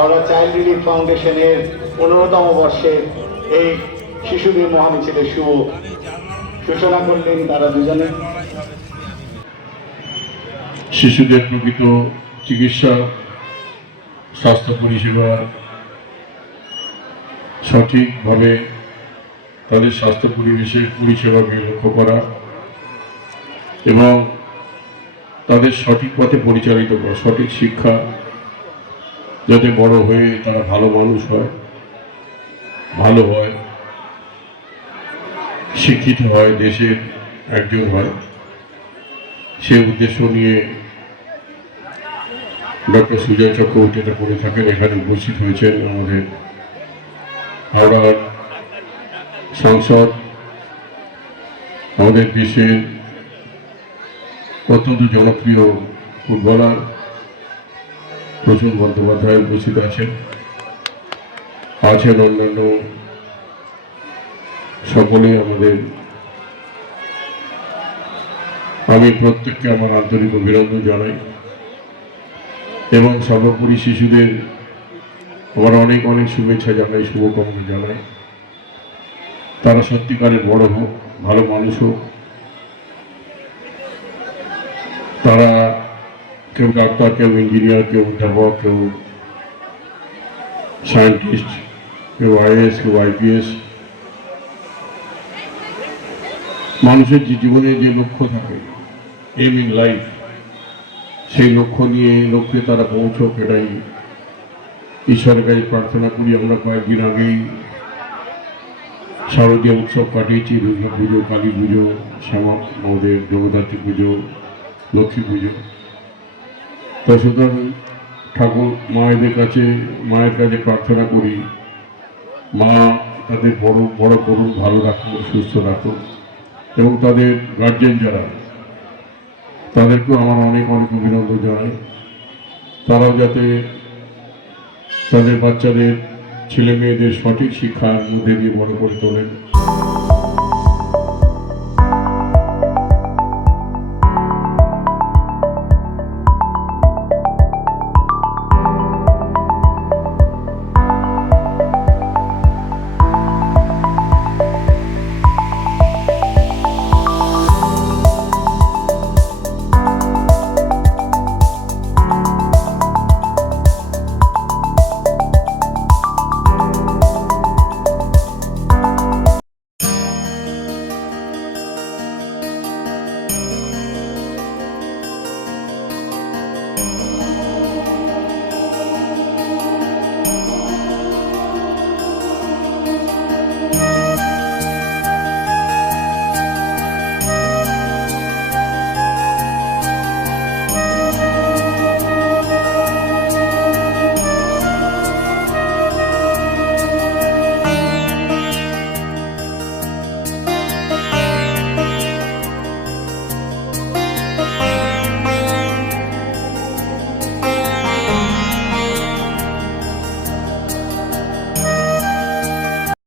Howrah child relief ফাউন্ডেশনের পনেরোতম বর্ষের এই শিশুদের মহামিছিলের শুভ সূচনা করলেন তারা দুজনে। শিশুদের প্রকৃত চিকিৎসা, স্বাস্থ্য পরিষেবা সঠিকভাবে তাদের স্বাস্থ্য পরিবেশের পরিষেবাকে লক্ষ্য করা এবং তাদের সঠিক পথে পরিচালিত করা, সঠিক শিক্ষা যাতে বড় হয়ে তারা ভালো মানুষ হয়, ভালো হয়, শিক্ষিত হয়, দেশের একজন হয়। সে উদ্দেশ্য নিয়ে ডক্টর সুজয় চক্রবর্তী এটা করে থাকেন, এখানে উপস্থিত হয়েছেন আমাদের হাওড়ার সাংসদ, আমাদের দেশের অত্যন্ত জনপ্রিয় ফুটবলার। প্রচুর বন্দ্যোপাধ্যায় উপস্থিত আছেন। আছেন অন্যান্য সকলে আমাদের। আমি প্রত্যেককে আমার আন্তরিক অভিনন্দন জানাই। এবং সর্বোপরি শিশুদের আমার অনেক অনেক শুভেচ্ছা জানাই, শুভকামনা জানাই। তারা সত্যিকারের বড় হোক, ভালো মানুষ হোক। তারা কেউ ডাক্তার, কেউ ইঞ্জিনিয়ার কেউ অধ্যাপক, কেউ সায়েন্টিস্ট কেউ আইএস কেউ আইপিএস মানুষের যে জীবনে যে লক্ষ্য থাকে এম ইন লাইফ সেই লক্ষ্য নিয়ে লক্ষ্যে তারা পৌঁছক, এটাই ঈশ্বরের কাছে প্রার্থনা করি। আমরা কয়েকদিন আগেই শারদীয় উৎসব কাটিয়েছি দুর্গা পুজো কালী পুজো, শ্যামা, আমাদের জগদ্ধাত্রী পুজো, লক্ষ্মী পুজো। তো সুতরাং ঠাকুর মায়েদের কাছে, মায়ের কাছে প্রার্থনা করি। মা তাদের বড় বড় করুন, ভালো রাখুন, সুস্থ রাখুন। এবং তাদের গার্জেন যারা, তাদেরকেও আমার অনেক অনেক অভিনন্দন জানাই। তারাও যাতে তাদের বাচ্চাদের, ছেলে মেয়েদের সঠিক শিক্ষার মধ্যে দিয়ে বড় করে তোলেন।